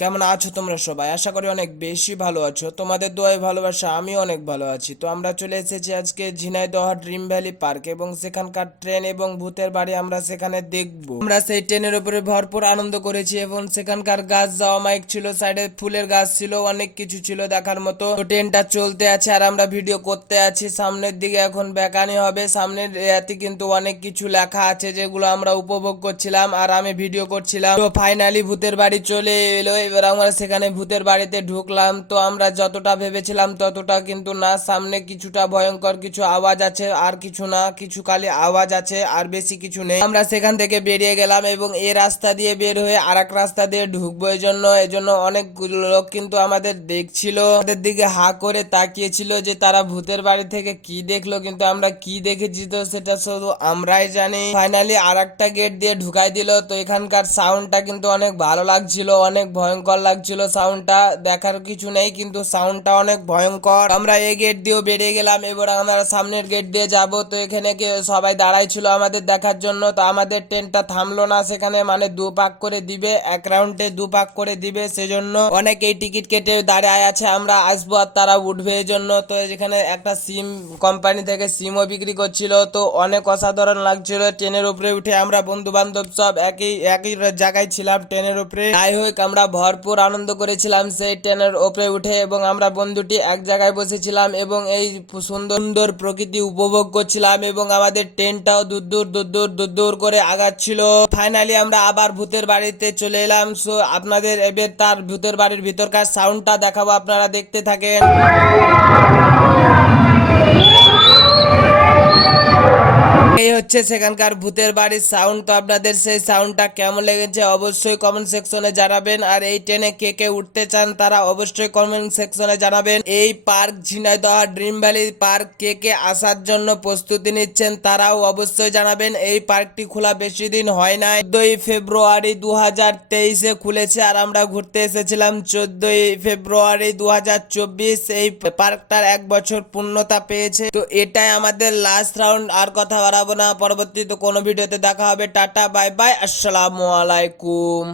কেমন আছো তোমরা সবাই? আশা করি অনেক বেশি ভালো আছো। তোমাদের দোয়ায় ভালোবাসা আমি অনেক ভালো আছি। তো আমরা চলে এসেছি আজকে ঝিনাইদহ ড্রিম ভ্যালি পার্ক এবং সেখানকার ট্রেন এবং ভূতের বাড়ি আমরা সেখানে দেখব। আমরা সেই ট্রেনের উপরে ভরপুর আনন্দ করেছি এবং সেখানকার গাছ যাওয়া মাইক ছিল, সাইডে ফুলের গাছ ছিল, অনেক কিছু ছিল দেখার মতো। তো ট্রেনটা চলতে আছে আর আমরা ভিডিও করতে আছি। সামনের দিকে এখন বেকানি হবে, সামনের এতে কিন্তু অনেক কিছু লেখা আছে যেগুলো আমরা উপভোগ করছিলাম আর আমি ভিডিও করছিলাম। তো ফাইনালি ভূতের বাড়ি চলে এলো। এবার আমরা সেখানে ভূতের বাড়িতে ঢুকলাম। তো আমরা যতটা ভেবেছিলাম ততটা কিন্তু না, সামনে কিছুটা ভয়ঙ্কর কিছু আওয়াজ আছে আর কিছু না, কিছু খালি আওয়াজ আছে আর বেশি কিছু নেই। আমরা সেখান থেকে বেরিয়ে গেলাম এবং এই রাস্তা দিয়ে বের হয়ে আর এক রাস্তা দিয়ে ঢুকবো। এজন্য অনেকগুলো লোক কিন্তু আমাদের দেখছিল, আমাদের দিকে হা করে তাকিয়েছিল যে তারা ভূতের বাড়ি থেকে কি দেখলো, কিন্তু আমরা কি দেখেছি তো সেটা শুধু আমরাই জানি। ফাইনালি আর একটা গেট দিয়ে ঢুকাই দিল। তো এখানকার সাউন্ডটা কিন্তু অনেক ভালো লাগছিল, অনেক ভয়ঙ্কর লাগছিল সাউন্ডটা। দেখার কিছু নেই কিন্তু সাউন্ডটা অনেক ভয়ঙ্কর। আমরা এই গেট দিয়েও বেরিয়ে গেলাম, এবার আমরা সামনের গেট দিয়ে যাব। তো এখানে সবাই দাঁড়াই ছিল আমাদের দেখার জন্য। তো আমাদের ট্রেনটা থামলো না সেখানে, মানে দু পাক করে দিবে, এক রাউন্ডে দু পাক করে দিবে, সেজন্য অনেকেই টিকিট কেটে দাঁড়ায় আছে আমরা আসবো আর তারা উঠবে এই জন্য। তো এখানে একটা সিম কোম্পানি থেকে সিমও বিক্রি করছিল। তো অনেক অসাধারণ লাগছিল। ট্রেনের উপরে উঠে আমরা বন্ধু বান্ধব সব একই একই জায়গায় ছিলাম ট্রেনের উপরে। যাই হোক আমরা ভরপুর আনন্দ করেছিলাম সেই ট্রেনের উপরে উঠে এবং আমরা বন্ধুটি এক জায়গায় বসেছিলাম এবং এই সুন্দর সুন্দর প্রকৃতি উপভোগ করছিলাম এবং আমাদের ট্রেনটাও দূর দূর দূর দূর দূর দূর করে আগাচ্ছিল। ফাইনালি আমরা আবার ভূতের বাড়িতে চলে এলাম। সো আপনাদের এবার তার ভূতের বাড়ির ভিতরকার সাউন্ডটা দেখাবো, আপনারা দেখতে থাকেন। এই হচ্ছে সেখানকার ভূতের বাড়ির সাউন্ড। তো আপনাদের সেই সাউন্ডটা কেমন লেগেছে অবশ্যই কমেন্ট সেকশনে জানাবেন। আর এই ট্রেনে কে কে উঠতে চান তারা অবশ্যই কমেন্ট সেকশনে জানাবেন। এই park Jhenaidah dream valley park কে কে আসার জন্য প্রস্তুতি নিচ্ছেন তারাও অবশ্যই জানাবেন। এই পার্কটি খোলা বেশি দিন হয় নাই, 14ই ফেব্রুয়ারি 2023-এ খুলেছে আর আমরা ঘুরতে এসেছিলাম 14ই ফেব্রুয়ারি 2024। এই পার্কটার 1 বছর পূর্ণতা পেয়েছে। তো এটাই আমাদের লাস্ট রাউন্ড, আর কথা বাড়াবো না। পরবর্তীতে কোনো ভিডিওতে দেখা হবে। টাটা বাই বাই, আসসালামু আলাইকুম।